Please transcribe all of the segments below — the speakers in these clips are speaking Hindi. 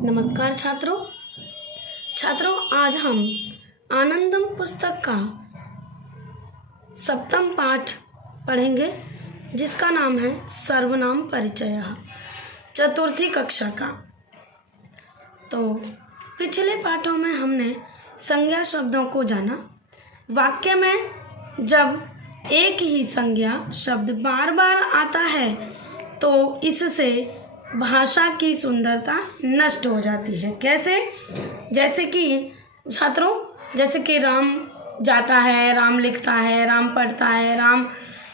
नमस्कार छात्रों, आज हम आनंदम पुस्तक का 7वां पाठ पढ़ेंगे जिसका नाम है सर्वनाम परिचयः, चतुर्थी कक्षा का। तो पिछले पाठों में हमने संज्ञा शब्दों को जाना। वाक्य में जब एक ही संज्ञा शब्द बार बार आता है तो इससे भाषा की सुंदरता नष्ट हो जाती है। कैसे? जैसे कि छात्रों, जैसे कि राम जाता है, राम लिखता है, राम पढ़ता है,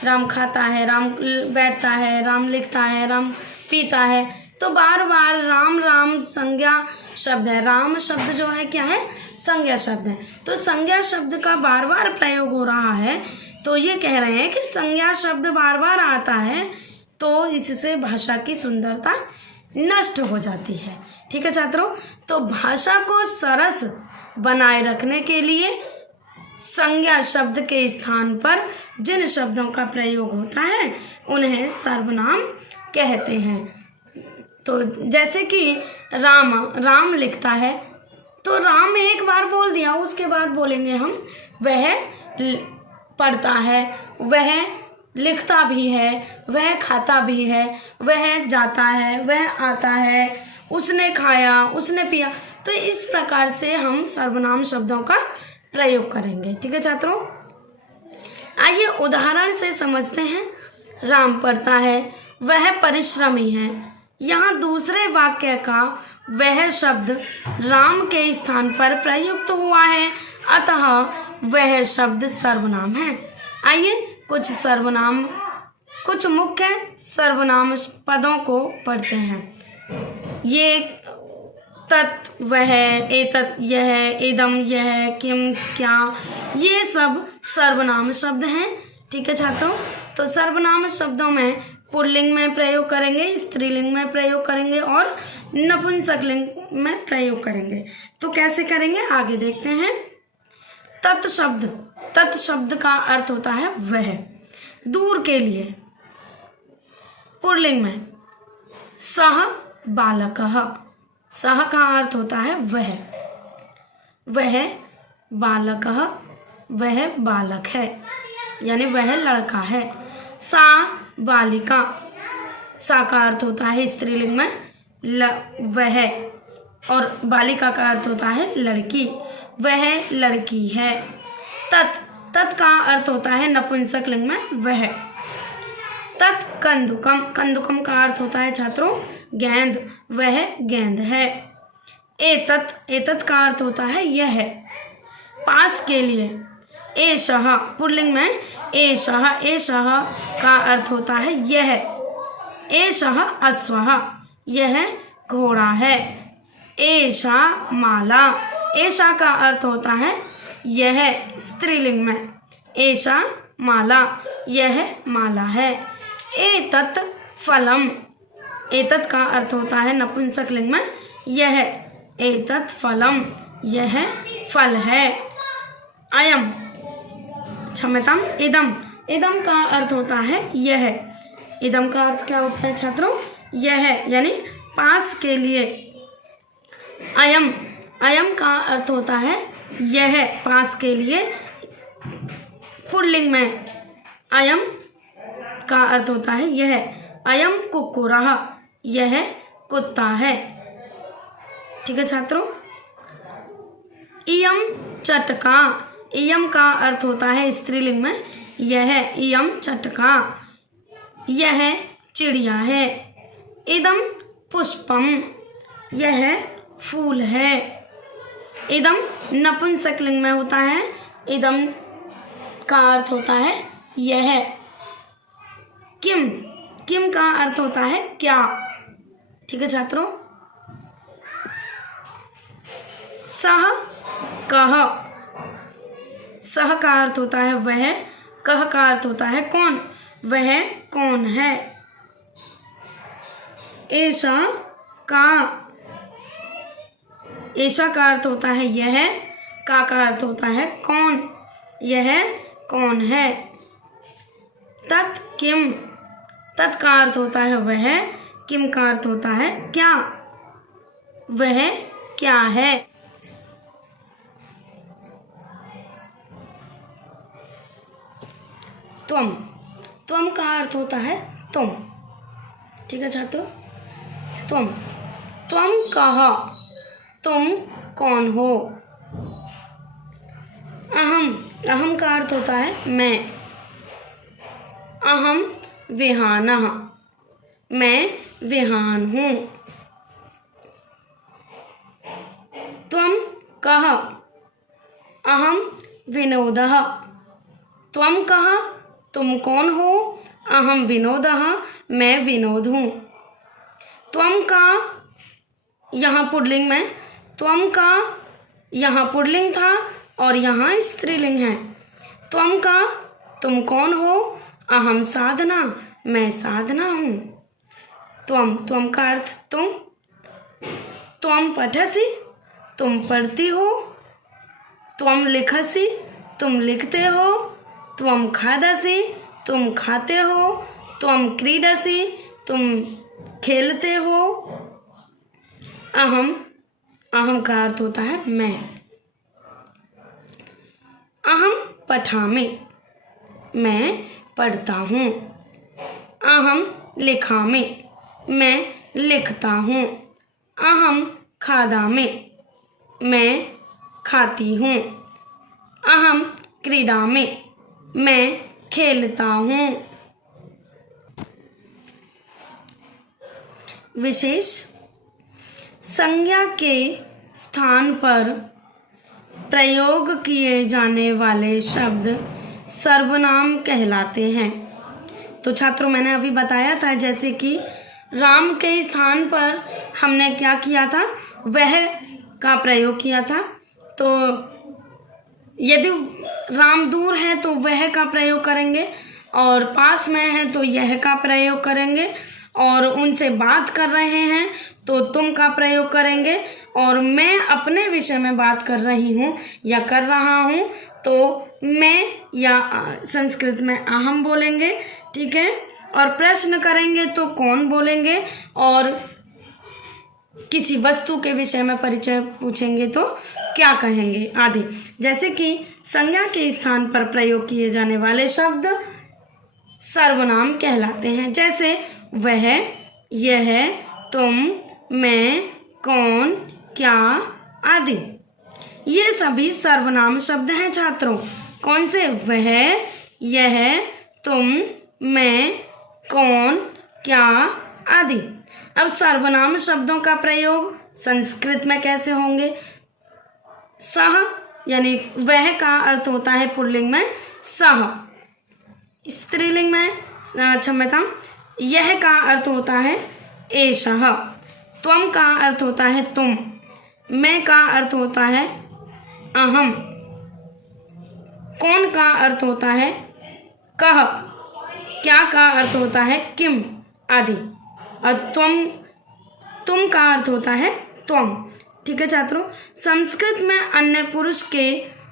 राम खाता है, राम बैठता है, राम लिखता है, राम पीता है। तो बार बार राम संज्ञा शब्द है। राम शब्द जो है क्या है? संज्ञा शब्द है। तो संज्ञा शब्द का बार बार प्रयोग हो रहा है, तो ये कह रहे हैं कि संज्ञा शब्द बार बार आता है तो इससे भाषा की सुंदरता नष्ट हो जाती है। ठीक है छात्रों, तो भाषा को सरस बनाए रखने के लिए संज्ञा शब्द के स्थान पर जिन शब्दों का प्रयोग होता है उन्हें सर्वनाम कहते हैं। तो जैसे कि राम लिखता है, तो राम एक बार बोल दिया, उसके बाद बोलेंगे हम वह पढ़ता है, वह लिखता भी है, वह खाता भी है, वह जाता है, वह आता है, उसने खाया, उसने पिया। तो इस प्रकार से हम सर्वनाम शब्दों का प्रयोग करेंगे। ठीक है छात्रों, आइए उदाहरण से समझते हैं। राम पढ़ता है, वह परिश्रमी है। यहाँ दूसरे वाक्य का वह शब्द राम के स्थान पर प्रयुक्त हुआ है, अतः वह शब्द सर्वनाम है। आइए कुछ मुख्य सर्वनाम पदों को पढ़ते हैं। ये तत्, वह, एतत्, यह, इदम, यह, किम, क्या, ये सब सर्वनाम शब्द हैं। ठीक है छात्रों, तो सर्वनाम शब्दों में पुल्लिंग में प्रयोग करेंगे, स्त्रीलिंग में प्रयोग करेंगे और नपुंसकलिंग में प्रयोग करेंगे। तो कैसे करेंगे आगे देखते हैं। तत् शब्द का अर्थ होता है वह, दूर के लिए। पुल्लिंग में सह बालकः, सह का अर्थ होता है वह बालकः, वह बालक है, यानी वह लड़का है। सा बालिका, सा का अर्थ होता है स्त्रीलिंग में वह, और बालिका का अर्थ होता है लड़की, वह लड़की है। तत् का अर्थ होता है नपुंसक लिंग में वह। तत् कंदुकम, कंदुकम का अर्थ होता है छात्रों गेंद, वह गेंद है। एतत् का अर्थ होता है यह, पास के लिए। एषः, पुल्लिंग में एषः का अर्थ होता है यह। एषः अश्वः, यह घोड़ा है। एषा माला, एषा का अर्थ होता है यह, स्त्रीलिंग में। एषा माला, यह माला है। एतत् फलम, एतत् का अर्थ होता है नपुंसक लिंग में यह। एतत् फलम, यह फल है। अयम, क्षम्यताम, इदम का अर्थ होता है यह। इदम का अर्थ क्या होता है छात्रों? यह, यानी पास के लिए। अयम का अर्थ होता है यह, पास के लिए। पुल्लिंग में अयम का अर्थ होता है यह। अयम कुक्कुरः, यह कुत्ता है। ठीक है छात्रों, इयम चटका, इयम का अर्थ होता है स्त्रीलिंग में यह। इयम चटका, यह चिड़िया है। इदम पुष्पम, यह फूल है। इदम नपुंसक लिंग में होता है, इदम का अर्थ होता है यह। किम का अर्थ होता है क्या। ठीक है छात्रों, सह कह, सह का अर्थ होता है वह, कह का अर्थ होता है कौन, वह कौन है। ऐसा का अर्थ होता है यह, का अर्थ होता है कौन, यह कौन है। तत् किम, तत् का अर्थ होता है वह, किम का अर्थ होता है क्या। वह क्या है? त्वम। त्वम का अर्थ होता है तुम। ठीक है छात्रों, त्वम। त्वम कह, तुम कौन हो? अहम। अहम का अर्थ होता है मैं। अहम विहानः, मैं विहान हूँ। त्वम कः, अहम विनोदः। त्वम कः, तुम कौन हो? अहम विनोदः, मैं विनोद हूँ। त्वम का यहाँ पुल्लिंग में, त्वम का यहाँ पुल्लिंग था और यहाँ स्त्रीलिंग है। त्वम का तुम कौन हो? अहम साधना, मैं साधना हूँ। त्वम का अर्थ तुम। त्वम पठसि, तुम पढ़ती हो। त्वम लिखसि, तुम लिखते हो। त्वम खादसि, तुम खाते हो। त्वम क्रीडसि, तुम खेलते हो। अहम। अहम का अर्थ होता है मैं। अहम पठामि, मैं पढ़ता हूँ। अहम लिखामि, मैं लिखता हूँ। अहम खादामि, मैं खाती हूँ। अहम क्रीडामि, मैं खेलता हूँ। विशेष संज्ञा के स्थान पर प्रयोग किए जाने वाले शब्द सर्वनाम कहलाते हैं। तो छात्रों, मैंने अभी बताया था जैसे कि राम के स्थान पर हमने क्या किया था, वह का प्रयोग किया था। तो यदि राम दूर है तो वह का प्रयोग करेंगे, और पास में है तो यह का प्रयोग करेंगे, और उनसे बात कर रहे हैं तो तुम का प्रयोग करेंगे, और मैं अपने विषय में बात कर रही हूँ या कर रहा हूँ तो मैं या संस्कृत में अहम बोलेंगे। ठीक है, और प्रश्न करेंगे तो कौन बोलेंगे, और किसी वस्तु के विषय में परिचय पूछेंगे तो क्या कहेंगे आदि। जैसे कि संज्ञा के स्थान पर प्रयोग किए जाने वाले शब्द सर्वनाम कहलाते हैं, जैसे वह, यह, तुम, मैं, कौन, क्या आदि। ये सभी सर्वनाम शब्द हैं छात्रों। कौन से? वह, यह, तुम, मैं, कौन, क्या आदि। अब सर्वनाम शब्दों का प्रयोग संस्कृत में कैसे होंगे? सह, यानी वह का अर्थ होता है पुल्लिंग में सह। स्त्रीलिंग में क्षम्यतां, यह का अर्थ होता है एषः। त्वम का अर्थ होता है तुम। मैं का अर्थ होता है अहम। कौन का अर्थ होता है कह। क्या का अर्थ होता है किम आदि। और तुम का अर्थ होता है त्वम। ठीक है छात्रों, संस्कृत में अन्य पुरुष के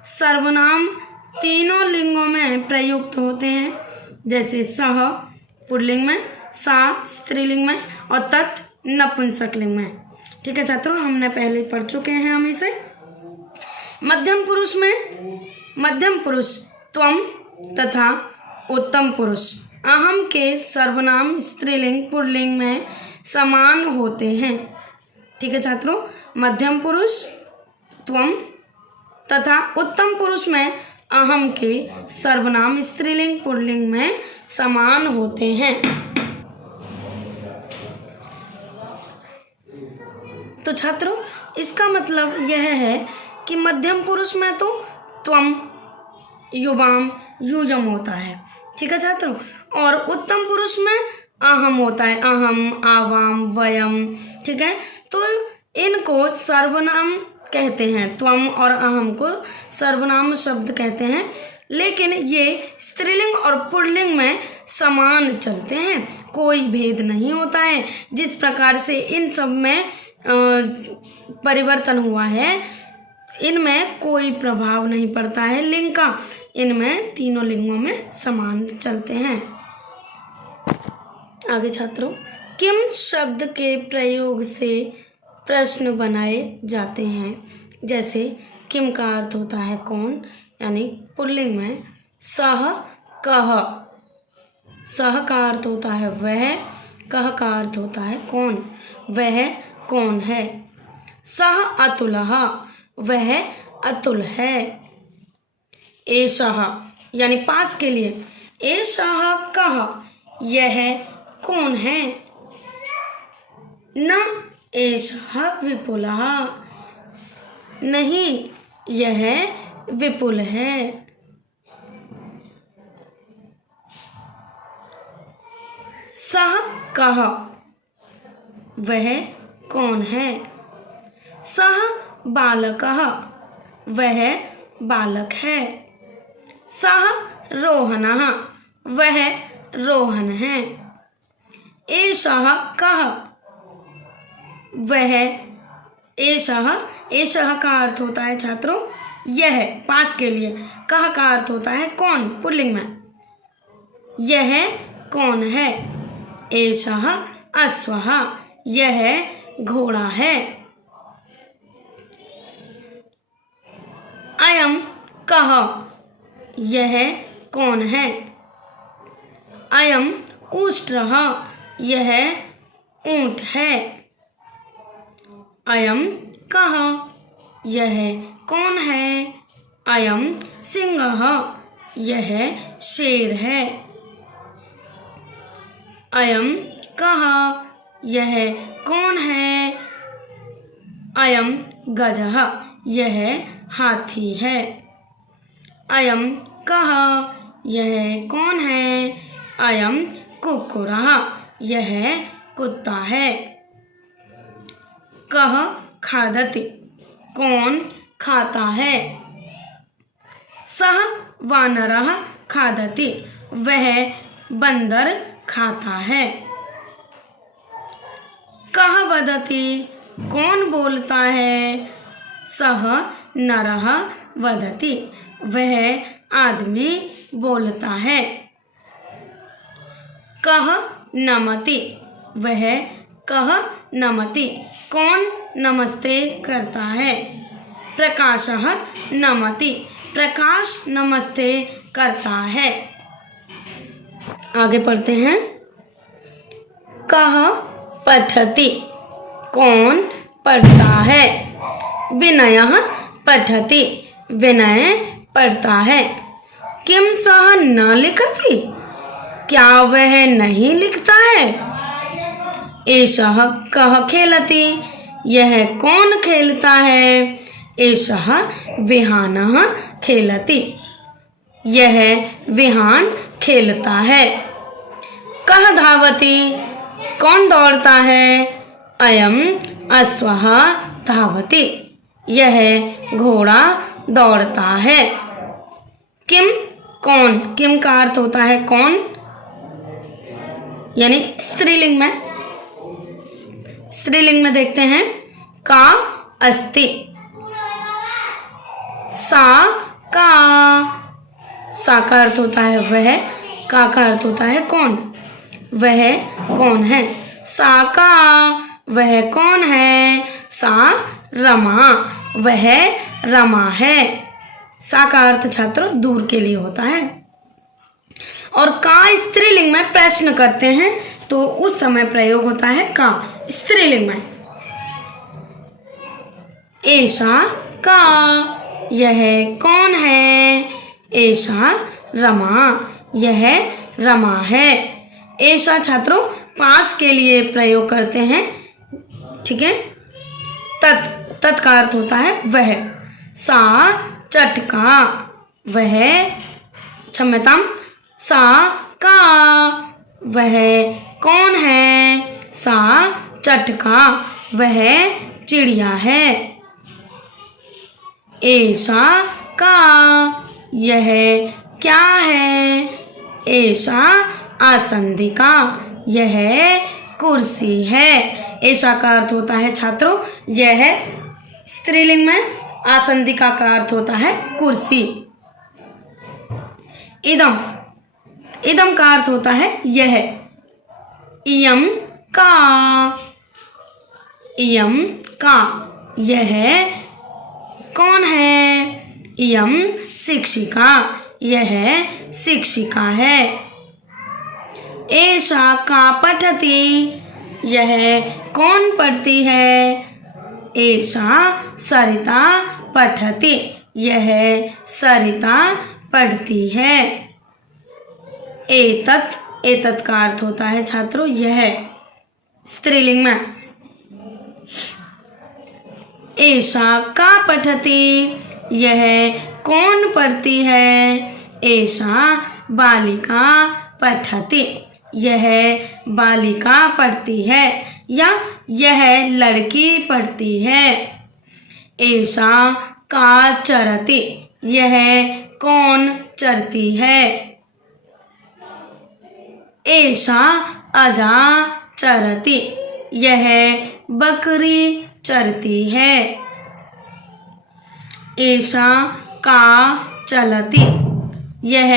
सर्वनाम तीनों लिंगों में प्रयुक्त होते हैं, जैसे सह पुल्लिंग में, सा स्त्रीलिंग में और तत् नपुंसकलिंग में। ठीक है छात्रों, हमने पहले पढ़ चुके हैं हम इसे। मध्यम पुरुष में मध्यम पुरुष त्वम तथा उत्तम पुरुष अहम के सर्वनाम स्त्रीलिंग पुल्लिंग में समान होते हैं। ठीक है छात्रों, मध्यम पुरुष त्वम तथा उत्तम पुरुष में अहम के सर्वनाम स्त्रीलिंग पुल्लिंग में समान होते हैं। तो छात्रों, इसका मतलब यह है कि मध्यम पुरुष में तो त्वम, युवाम, यूयम होता है। ठीक है छात्रों, और उत्तम पुरुष में अहम होता है, अहम, आवाम, वयम। ठीक है, तो इनको सर्वनाम कहते हैं। त्वम और अहम को सर्वनाम शब्द कहते हैं, लेकिन ये स्त्रीलिंग और पुल्लिंग में समान चलते हैं, कोई भेद नहीं होता है। जिस प्रकार से इन सब में परिवर्तन हुआ है, इनमें कोई प्रभाव नहीं पड़ता है लिंग का। इनमें तीनों लिंगों में समान चलते हैं। आगे छात्रों, किम शब्द के प्रयोग से प्रश्न बनाए जाते हैं। जैसे किम का अर्थ होता है कौन, यानी पुल्लिंग में सह कह। सह का अर्थ होता है वह, कह का अर्थ होता है कौन, वह कौन है। सह अतुलः, वह अतुल है। एषः यानी पास के लिए, एषः कः, यह कौन है। न एषः विपुलः, नहीं यह विपुल है। सः कः, वह कौन है। सः बालकः, वह बालक है। सः रोहनः, वह रोहन है। एषः कः, वह, एषः, एषः का अर्थ होता है छात्रों यह, पास के लिए। कः का अर्थ होता है कौन, पुल्लिंग में, यह कौन है। एषः अश्वः, यह घोड़ा है। अयं कः, यह कौन है। अयं उष्ट्रः, यह ऊंट है। अयं कः, यह कौन है। अयं सिंहः, यह शेर है। अयं कः, यह कौन है। अयं गजः, यह हाथी है। अयं कः, यह कौन है। अयं कुक्कुरः, यह कुत्ता है। कः खादति, कौन खाता है। सः वानरः खादति, वह बंदर खाता है। कः वदति, कौन बोलता है। सः नरः वदति, वह आदमी बोलता है। कः नमति, वह कः नमति, कौन नमस्ते करता है। प्रकाशः नमति, प्रकाश नमस्ते करता है। आगे पढ़ते हैं। कः पठति, कौन पढ़ता है। विनयः पठति, विनय पढ़ता है। किम सः न लिखति, क्या वह नहीं लिखता है। एषः कः खेलति, यह कौन खेलता है। एषः विहानः खेलति, यह विहान खेलता है। कः धावति, कौन दौड़ता है। अयं अश्वः धावति, यह घोड़ा दौड़ता है। किम, कौन, किम का अर्थ होता है कौन, यानी स्त्रीलिंग में। स्त्रीलिंग में देखते हैं। का अस्ति, सा का, सा का अर्थ होता है वह, का अर्थ होता है कौन, वह कौन है। सा का, वह कौन है। सा रमा, वह रमा है। सा का अर्थ छात्रों दूर के लिए होता है। और का स्त्रीलिंग में प्रश्न करते हैं तो उस समय प्रयोग होता है का स्त्रीलिंग में। एषा का, यह कौन है। एषा रमा, यह रमा है। एषा छात्रों पास के लिए प्रयोग करते हैं, ठीक है। तत्, तत् का अर्थ होता है वह। सा चटका, वह, क्षम्यताम, सा का, वह कौन है। सा चटका, वह चिड़िया है। एषा का, यह क्या है। एषा आसंदिका, यह कुर्सी है। एषा का अर्थ होता है छात्रों यह, स्त्रीलिंग में। आसंदिका का अर्थ होता है कुर्सी। इदम, इदम का अर्थ होता है यह। इयम का, इयं का, यह कौन है? इयं शिक्षिका, यह शिक्षिका है। एषा का पठति, यह कौन पढ़ती है? एषा सरिता पठति, यह सरिता पढ़ती है। एतत्, एतत् का अर्थ होता है छात्रों यह, स्त्रीलिंग में। एषा का पठति, यह कौन पढ़ती है? एषा बालिका पठति, यह बालिका पढ़ती है या यह लड़की पढ़ती है। एषा का चरति, यह कौन चरती है? एषा अजा चरति, यह बकरी चरती है। एषा का चलति, यह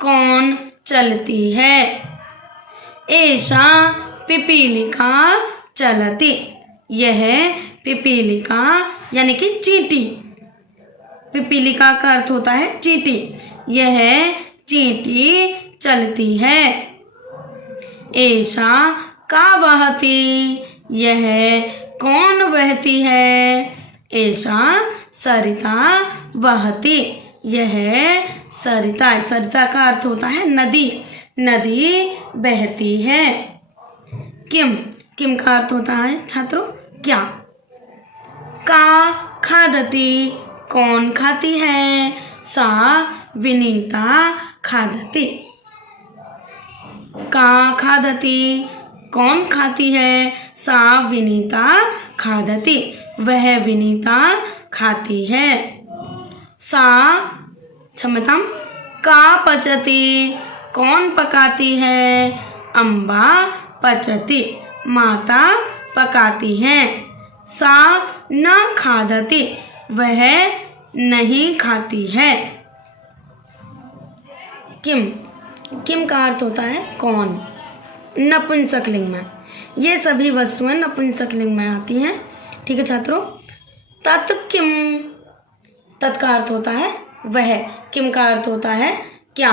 कौन चलती है? एषा पिपीलिका चलति, यह पिपीलिका यानी कि चींटी, पिपीलिका का अर्थ होता है चींटी, यह चींटी चलती है। एषा का वहति, यह कौन बहती है? एषा सरिता वहति, यह सरिता, सरिता का अर्थ होता है नदी, नदी बहती है। किम, किम का अर्थ होता है छात्रों क्या। का खादति, कौन खाती है? सा विनीता खादति, का खादति, कौन खाती है? सा विनीता खादति, वह विनीता खाती है। सा क्षमताम का पचति, कौन पकाती है? अम्बा पचति, माता पकाती है। सा न खादति, वह नहीं खाती है। किम, किम का अर्थ होता है कौन, नपुंसकलिंग में। ये सभी वस्तुएं नपुंसकलिंग में आती हैं। ठीक है छात्रों। तत् किम, तत् का अर्थ होता है वह, किम का अर्थ होता है क्या,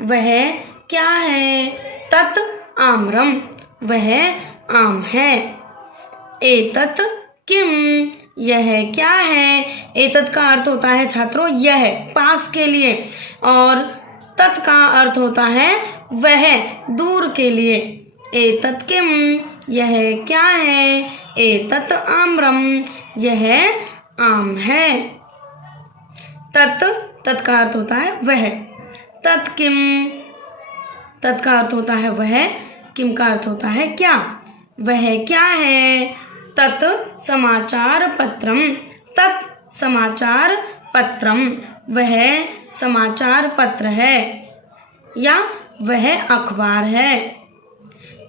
वह क्या है। तत् आम्रम, वह आम है। एतत् किम, यह क्या है। एतत् का अर्थ होता है छात्रों यह, पास के लिए, और तत् का अर्थ होता है वह, दूर के लिए। एतत् किम, यह क्या है। एतत् आम्रम, यह आम है। तत्, तत् का अर्थ होता है वह। तत् किम, तत् का अर्थ होता है वह, किम का अर्थ होता है क्या, वह क्या है। तत् समाचार पत्रम, तत् समाचार पत्रम, वह समाचार पत्र है या वह अखबार है।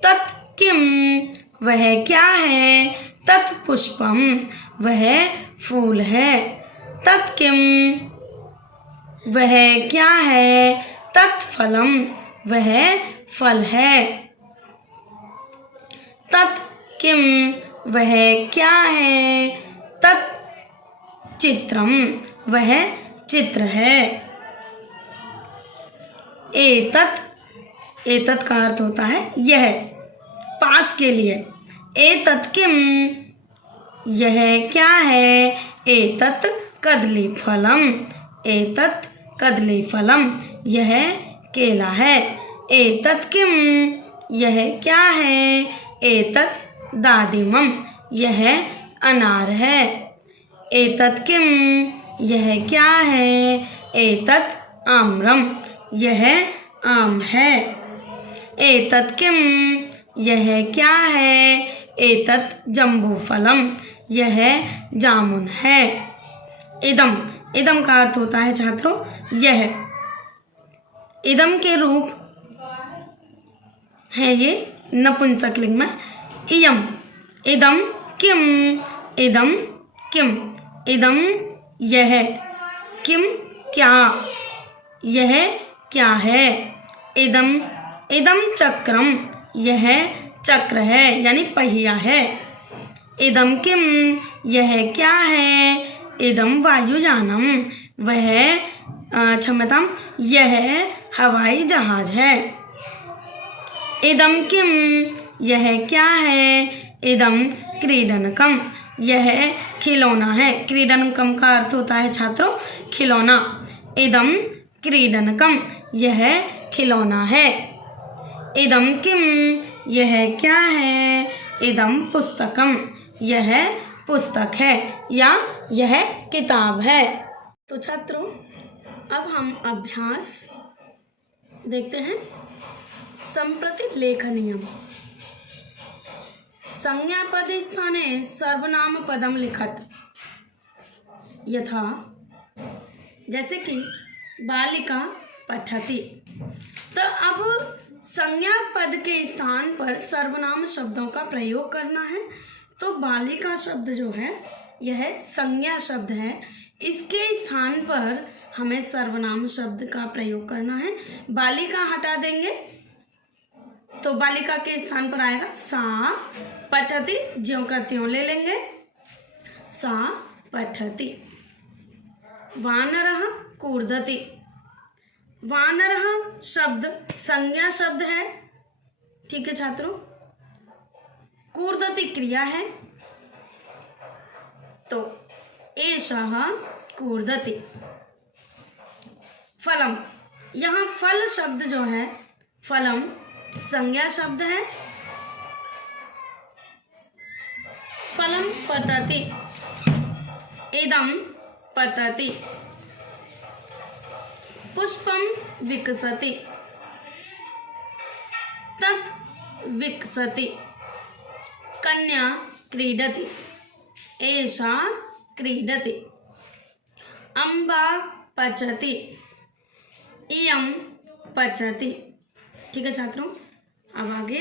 तत् किम, वह क्या है। तत् पुष्पम, वह फूल है। तत् किम, वह क्या है। तत् फलम, वह फल है। तत् किम, वह क्या है। तत् चित्रम, वह चित्र है। एतत्, एतत् का अर्थ होता है यह, पास के लिए। एतत् किम, यह क्या है। एतत् कदली फलम, एतत् कदली फलम, यह केला है। एतत् किम, यह क्या है। एतत् दाडिमम, यह अनार है। एतत् किम, यह क्या है। एतत् आम्रम, यह आम है। एतत् किम, यह क्या है। एतत् जम्बूफलम, यह जामुन है। इदम, इदम का अर्थ होता है छात्रों यह। इदम के रूप है ये नपुंसकलिंग में इयम। इदम किम, इदम किम, इदम यह, किम क्या, यह क्या है। इदम, इदम चक्रम, यह चक्र है यानी पहिया है। इदम किम, यह क्या है। इदम वायुयानम, वह क्षम्यताम, यह हवाई जहाज है। इदम किम, यह क्या है। इदम क्रीडनकम, यह खिलौना है। क्रीडनकम का अर्थ होता है छात्रों खिलौना। इदम क्रीडनकम, यह खिलौना है। इदम किम, यह क्या है। इदम पुस्तकम, यह पुस्तक है या यह किताब है। तो छात्रों अब हम अभ्यास देखते हैं। संप्रति लेखनीयम। संज्ञा पद स्थाने सर्वनाम पदम लिखत। यथा, जैसे कि बालिका पठति। तो अब संज्ञा पद के स्थान पर सर्वनाम शब्दों का प्रयोग करना है। तो बालिका शब्द जो है यह संज्ञा शब्द है, इसके स्थान पर हमें सर्वनाम शब्द का प्रयोग करना है। बालिका हटा देंगे तो बालिका के स्थान पर आएगा सा पठति, ज्यों का त्यों ले लेंगे, सा पठति। वानरः कूर्दति। वानरः शब्द संज्ञा शब्द है, ठीक है छात्रों। कूर्दति क्रिया है, तो एषः कूर्दति। फलम, यहाँ फल शब्द जो है, फलम संज्ञा शब्द है। फलम पतति। इदम पतति। पुष्पम विकसति। तत् विकसति। कन्या क्रीडति। एषा क्रीडति। अम्बा पचति। इयं पचति। ठीक है छात्रों, अब आगे।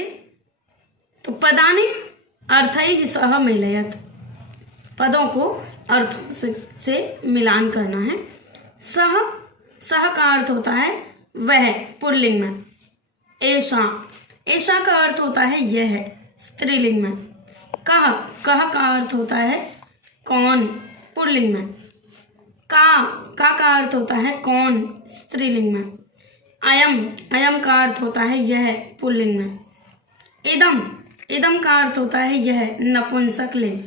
तो पदानि अर्थैः सह मेलयत। पदों को अर्थों से मिलान करना है। सह, सह का अर्थ होता है वह, पुल्लिंग में। एषा, एषा का अर्थ होता है यह, स्त्रीलिंग में। कह, कह का अर्थ होता है कौन, पुल्लिंग में। का अर्थ होता है कौन, स्त्रीलिंग में। अयम, अयम का अर्थ होता है यह, पुल्लिंग में। इदम, इदम का अर्थ होता है यह, नपुंसक लिंग।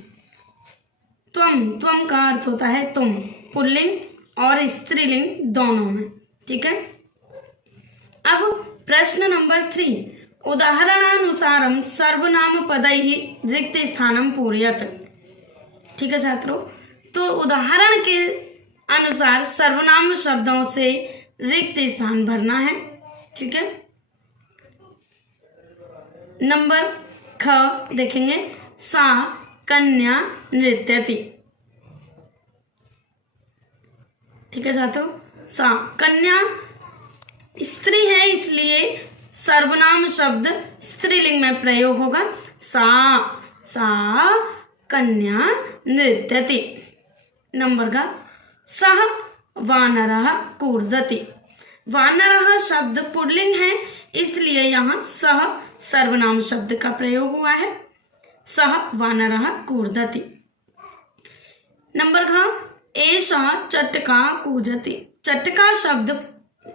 त्वम, त्वम का अर्थ होता है तुम, पुल्लिंग और स्त्रीलिंग दोनों में। ठीक है। अब प्रश्न नंबर 3, उदाहरणानुसारम सर्वनाम पदैहि रिक्त स्थानम पूरयत। ठीक है छात्रों, तो उदाहरण के अनुसार सर्वनाम शब्दों से रिक्त स्थान भरना है। ठीक है। नंबर ख देखेंगे, सा कन्या नृत्यति। ठीक है छात्रों, सा कन्या स्त्री है, इसलिए सर्वनाम शब्द स्त्रीलिंग में प्रयोग होगा। सा कन्या नृत्यति। नंबर का सह वानरः कूर्दति। वानरः शब्द पुल्लिंग है, इसलिए यहाँ सह सर्वनाम शब्द का प्रयोग हुआ है। सह वानरः कूर्दति। नंबर घ एषा चटका कूजति। चटका शब्द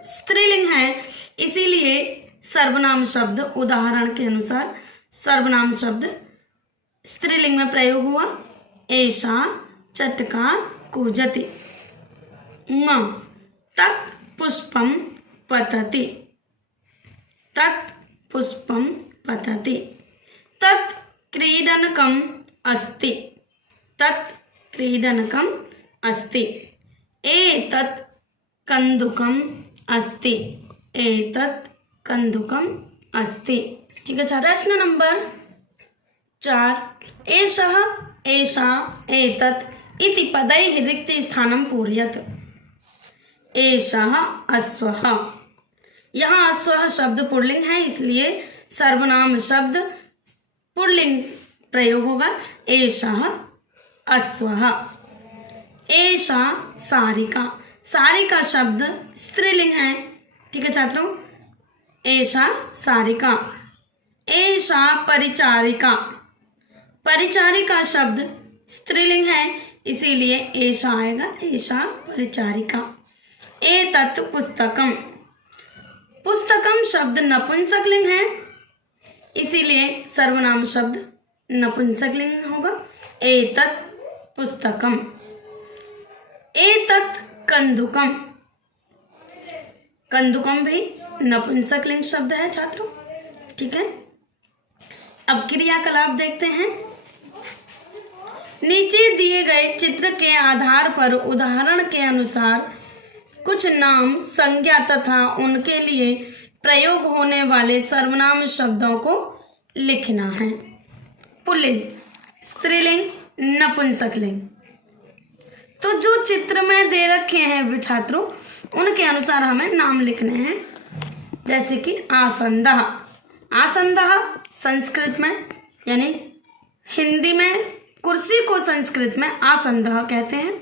स्त्रीलिंग है, इसीलिए सर्वनाम शब्द उदाहरण के अनुसार सर्वनाम शब्द स्त्रीलिंग में प्रयोग हुआ। एषा चटका कूजति। म तत् पुष्पम पतति। तत् पुष्पम पतति। तत् क्रीडनकम अस्ति। तत् क्रीडनकम अस्ति। एतत् कन्दुकम अस्ति। एतत् कन्दुकम अस्ति। ठीक है। प्रश्न नंबर 4, एषः एषा एतत् इति पदैः रिक्त स्थानं पूरयत। एषः अश्वः, यहाँ अश्वः शब्द पुल्लिंग है, इसलिए सर्वनाम शब्द पुल्लिंग प्रयोग होगा। एषः अश्वः। एषा सारिका। सारिका शब्द स्त्रीलिंग है। ठीक है छात्रों, एषा सारिका। एषा परिचारिका। परिचारिका शब्द स्त्रीलिंग है, इसीलिए एषा आएगा, एषा परिचारिका। एतत् पुस्तकम, पुस्तकम शब्द नपुंसकलिंग है, इसीलिए सर्वनाम शब्द नपुंसकलिंग होगा। एतत् पुस्तकम। एतत् कंदुकम, कंदुकम भी नपुंसकलिंग शब्द है छात्रों, ठीक है। अब क्रियाकलाप देखते हैं। नीचे दिए गए चित्र के आधार पर उदाहरण के अनुसार कुछ नाम, संज्ञा तथा उनके लिए प्रयोग होने वाले सर्वनाम शब्दों को लिखना है। पुल्लिंग, स्त्रीलिंग, नपुंसकलिंग। तो जो चित्र में दे रखे हैं छात्रों, उनके अनुसार हमें नाम लिखने हैं। जैसे कि आसंदः, आसंदः संस्कृत में यानी हिंदी में कुर्सी को संस्कृत में आसंदः कहते हैं,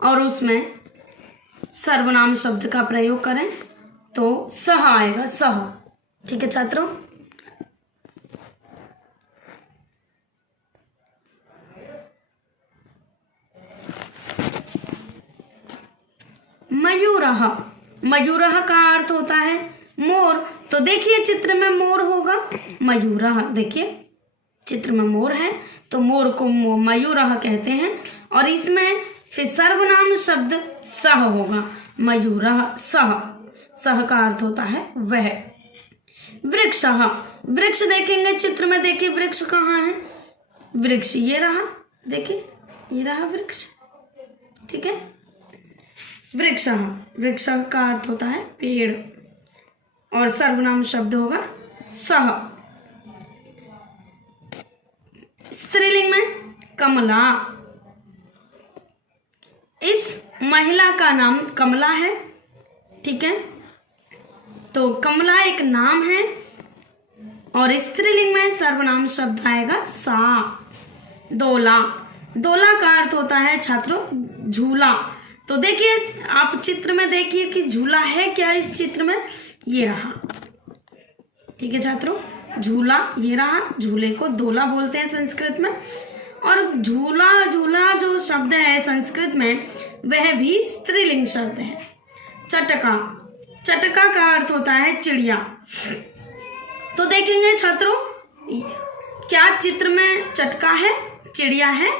और उसमें सर्वनाम शब्द का प्रयोग करें तो सह आएगा, सह, ठीक है छात्रों। मयूरः, मयूरः का अर्थ होता है मोर। तो देखिए चित्र में मोर होगा, मयूरः, देखिए चित्र में मोर है तो मोर को मयूरः कहते हैं, और इसमें फिर सर्वनाम शब्द सह होगा, मयूरः, सह, सह का अर्थ होता है वह। वृक्षः, वृक्ष देखेंगे चित्र में, देखिए वृक्ष कहाँ है, वृक्ष ये रहा, देखिए ये रहा वृक्ष, ठीक है। वृक्षः, वृक्ष का अर्थ होता है पेड़, और सर्वनाम शब्द होगा सह। स्त्रीलिंग में कमला, इस महिला का नाम कमला है, ठीक है। तो कमला एक नाम है, और स्त्रीलिंग में सर्वनाम शब्द आएगा सा। दोला, दोला का अर्थ होता है छात्रों झूला। तो देखिए आप चित्र में देखिए कि झूला है क्या इस चित्र में, ये रहा, ठीक है छात्रों, झूला ये रहा, झूले को दोला बोलते हैं संस्कृत में। और झूला, झूला जो शब्द है संस्कृत में वह भी स्त्रीलिंग शब्द है। चटका, चटका का अर्थ होता है चिड़िया। तो देखेंगे छात्रों क्या चित्र में चटका है, चिड़िया है,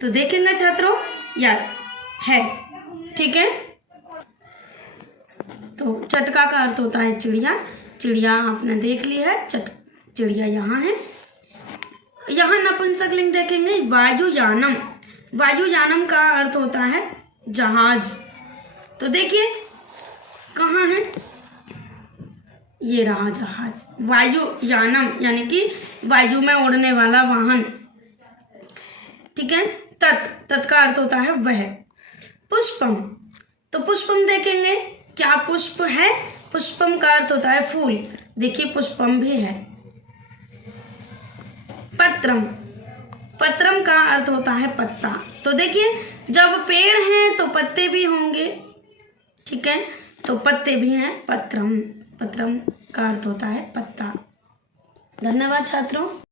तो देखेंगे छात्रों यस है, ठीक है। तो चटका का अर्थ होता है चिड़िया, चिड़िया आपने देख ली है, चिड़िया यहाँ है। यहाँ नपुंसकलिंग देखेंगे वायुयानम, वायुयानम का अर्थ होता है जहाज। तो देखिए कहाँ है, ये रहा जहाज, वायुयानम यानी कि वायु में उड़ने वाला वाहन, ठीक है। तत्, तत् का अर्थ होता है वह। पुष्पम, तो पुष्पम देखेंगे क्या पुष्प है, पुष्पम का अर्थ होता है फूल, देखिए पुष्पम भी है। पत्रम, पत्रम का अर्थ होता है पत्ता। तो देखिए जब पेड़ हैं तो पत्ते भी होंगे, ठीक है, तो पत्ते भी हैं, पत्रम, पत्रम का अर्थ होता है पत्ता। धन्यवाद छात्रों।